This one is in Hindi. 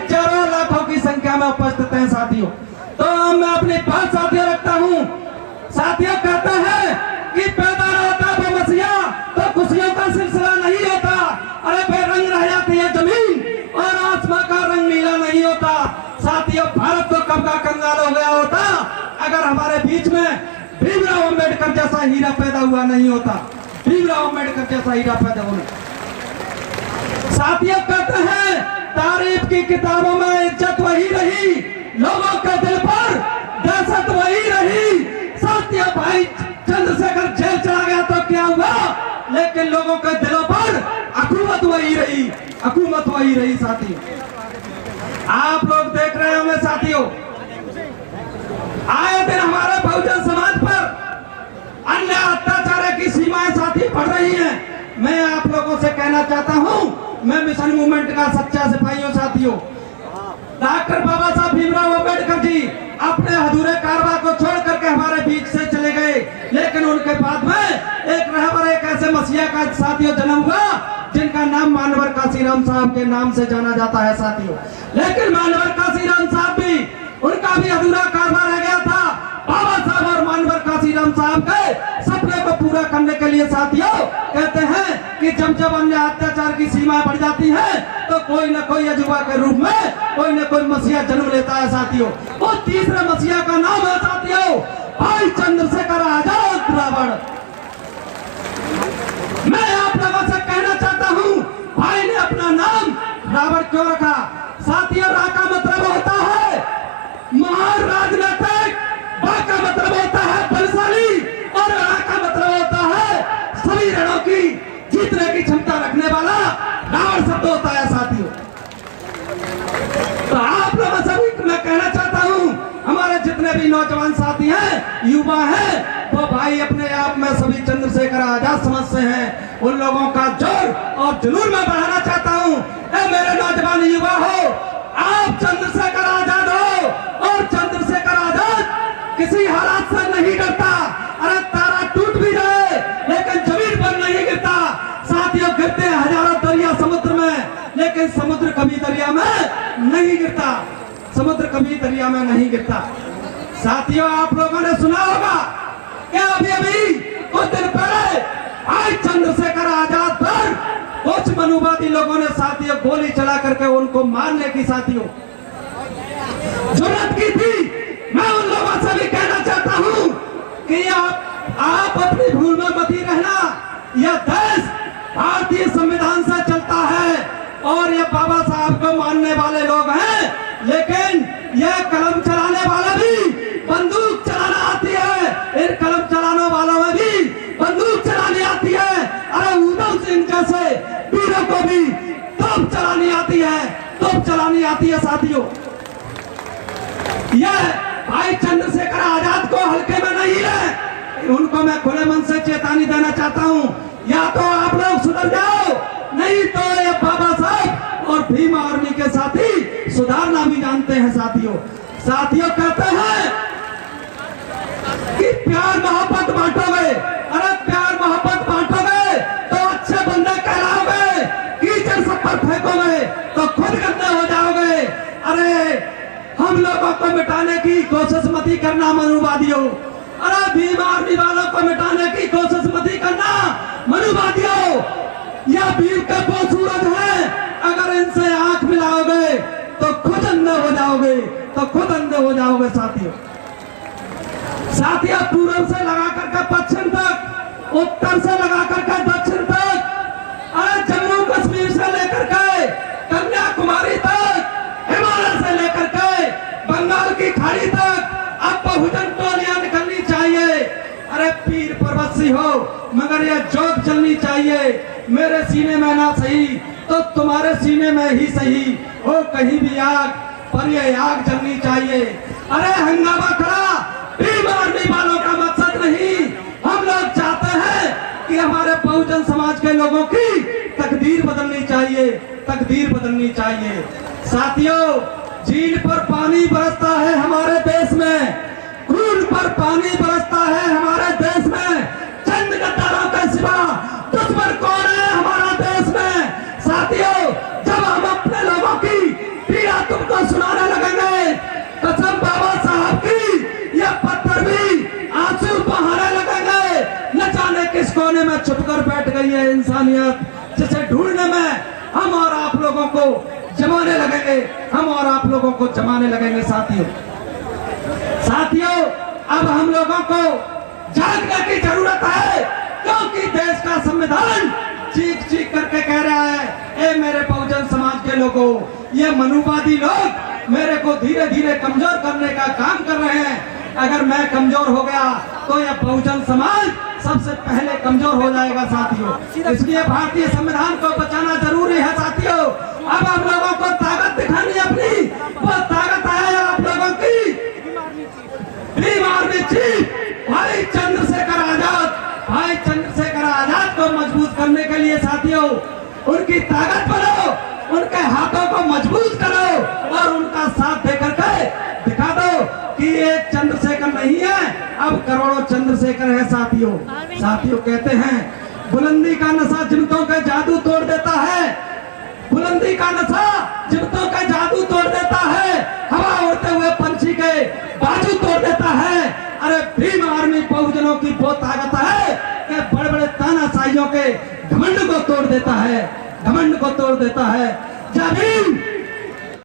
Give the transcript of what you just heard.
हजारों लाखों की संख्या में उपस्थित हैं साथियों। तो मैं अपनी बात साथियों रखता हूं। साथियों कहते हैं कि पैदा न होता वो मसीहा तो खुशियों का सिलसिला नहीं होता। अरे बेरंग रह जाती है जमीन और आसमां का रंग नीला नहीं होता। साथियों भारत तो कब का कंगाल हो गया होता अगर हमारे बीच में भीमराव अंबेडकर जैसा हीरा पैदा हुआ नहीं होता। भीमराव अंबेडकर जैसा हीरा पैदा होने। साथियों कहते हैं तारीफ की किताबों में इज्जत वही रही, लोगों के दिल पर दहशत वही रही। साथियों भाई चंद्रशेखर जेल चला गया तो क्या हुआ, लेकिन लोगों के दिलों पर हुकूमत वही रही, हुकूमत वही रही। साथियों आप लोग देख रहे होंगे साथियों, आए दिन हमारे बहुजन समाज पर अन्य अत्याचार की सीमाएं साथी बढ़ रही हैं। मैं आप लोगों से कहना चाहता हूं, मैं मिशन मूवमेंट का सच्चा सिपाहियों साथियों, डॉक्टर बाबा साहब भीमराव अंबेडकर जी अपने अधूरे कारवा को छोड़ करके हमारे बीच से चले गए, लेकिन उनके बाद में एक रहबर एक ऐसे मसीहा का साथियों जन्म हुआ जिनका नाम मानवर काशीराम साहब के नाम से जाना जाता है साथियों। लेकिन मानवर काशीराम साहब भी, उनका भी अधूरा कारवा रह गया था। बाबा साहब और मानवर काशीराम साहब के सपने को पूरा करने के लिए साथियों कहते हैं कि जब अन्य अत्याचार की सीमा बढ़ जाती है तो कोई न कोई अजूबा के रूप में कोई न कोई मसीहा जन्म लेता है साथियों। वो तीसरे मसीहा का नाम है साथियों भाई चंद्रशेखर आजाद रावण। मैं आप लोगों से कहना चाहता हूं, भाई ने अपना नाम रावण क्यों रखा? साथियों रा का मतलब होता है महान राजनीतिक, बा का मतलब होता है बलशाली और रा का मतलब होता है सभी रणों की जीतने की क्षमता रखने वाला रावण शब्द होता है साथियों। तो आप लोगों से भी मैं कहना चाहता हूं, हमारे जितने भी नौजवान साथी हैं, युवा हैं, वो भाई अपने आप में सभी चंद्रशेखर आजाद समझते हैं। उन लोगों का जोर और जुनून में बढ़ाना चाहता हूं। मेरे नौजवान युवा हो, आप चंद्रशेखर आजाद हो और चंद्रशेखर आजाद किसी हालात से नहीं डरता। अरे तारा टूट भी जाए लेकिन जमीन पर नहीं गिरता। साथियों गिरते हैं हजारों दरिया समुद्र में, लेकिन समुद्र कभी दरिया में नहीं गिरता। समुद्र कभी दरिया में नहीं गिरता। साथियों आप लोगों ने सुना होगा कि अभी कुछ दिन पहले आज चंद्रशेखर आजाद पर कुछ मनुवादी लोगों ने साथियों गोली चला करके उनको मारने की साथियों जुर्रत की थी। मैं उन लोगों से भी कहना चाहता हूं कि आप अपनी भूल में मत ही रहना। यह देश भारतीय संविधान से चलता है और ये बाबा साहब को मानने वाले लोग हैं, लेकिन यह कलम चलाने वाला भी बंदूक चलाना आती है। इन कलम चलाने वालों में भी बंदूक चलानी आती है। अरे उधम सिंह जैसे वीरों को भी तोप चलानी आती है, तोप चलानी आती है साथियों। यह भाई चंद्रशेखर आजाद को हल्के में नहीं ले, उनको मैं खुले मन से चेतावनी देना चाहता हूं, या तो आप लोग सुधर जाओ, नहीं तो ये बाबा साहब और भीम आर्मी के साथी सुधारना भी जानते हैं साथियों। साथियों कहते हैं कि प्यार मोहब्बत बांटोगे, अरे प्यार मोहब्बत बांटोगे तो अच्छे बंदे कहलाओगे, कीचड़ सब पर फेंकोगे तो खुद गंदे हो जाओगे। अरे हम लोगों को मिटाने की कोशिश मत ही करना मनुवादियों। अरे भीम आर्मी वालों को मिटाने की कोशिश मत ही करना मनुवादियों। यह भीम के दो सूरज हैं, अगर इनसे आंख मिलाओगे तो खुद अंधे हो जाओगे, तो खुद अंधे हो जाओगे साथियों। साथियों पूर्व से लगा करके पश्चिम तक, उत्तर से लगा करके दक्षिण तक, अरे जम्मू कश्मीर से लेकर के कन्याकुमारी तक, हिमालय से लेकर के बंगाल की खाड़ी तक अब बहुजन टोलियां निकलनी चाहिए। अरे पीर परवशी हो मगर यह जोत चलनी चाहिए। मेरे सीने में ना सही तो तुम्हारे सीने में ही सही हो, कहीं भी आग पर यह आग जलनी चाहिए। अरे हंगामा खड़ा भीम आर्मी वालों का मकसद नहीं। हम लोग चाहते हैं कि हमारे बहुजन समाज के लोगों की तकदीर बदलनी चाहिए, तकदीर बदलनी चाहिए। साथियों झील पर पानी बरसता है हमारे देश में, खून पर पानी बरसता है हमारे देश में। चंद गद्दारों के सिवा दुश्मन कौन है हमारा देश में? साथियों जब हम अपने लोगों की पीड़ा तुमको सुनाने लगेंगे। कसम बाबा साहब की, ये पत्थर भी आंसू बहाने लगेंगे। न जाने किस कोने में छुपकर बैठ गई है इंसानियत, जिसे ढूंढने में हम और आप लोगों को जमाने लगेंगे, हम और आप लोगों को जमाने लगेंगे। साथियों, अब हम लोगों को जागने की जरूरत है, क्योंकि देश का संविधान चीख चीख करके कह रहा है, ए मेरे बहुजन समाज के लोगों, ये मनुवादी लोग मेरे को धीरे धीरे कमजोर करने का काम कर रहे हैं। अगर मैं कमजोर हो गया तो यह बहुजन समाज सबसे पहले कमजोर हो जाएगा साथियों। इसलिए भारतीय संविधान को बचाना जरूरी है साथियों। अब हम लोगों को ताकत दिखानी है अपनी, वो ताकत है आप लोगों की भीम आर्मी चीफ भाई चंद्रशेखर आजाद। भाई चंद्रशेखर आजाद को मजबूत करने के लिए साथियों, उनकी ताकत बनाओ, उनके हाथों को मजबूत करो और उनका साथ देकर के दिखा दो कि एक चंद्रशेखर नहीं है, अब करोड़ों चंद्रशेखर है साथियों। कहते हैं बुलंदी का नशा जिम्मतों का जादू तोड़ देता है, बुलंदी का नशा जिम्मतों का जादू तोड़ देता है, हवा उड़ते हुए पंछी के बाजू तोड़ देता है। अरे भीम आर्मी बहुजनों की वो ताकत है कि बड़े बड़े तानाशाहियों के घमंड को तोड़ देता है, घमंड को तोड़ देता है। जय भीम।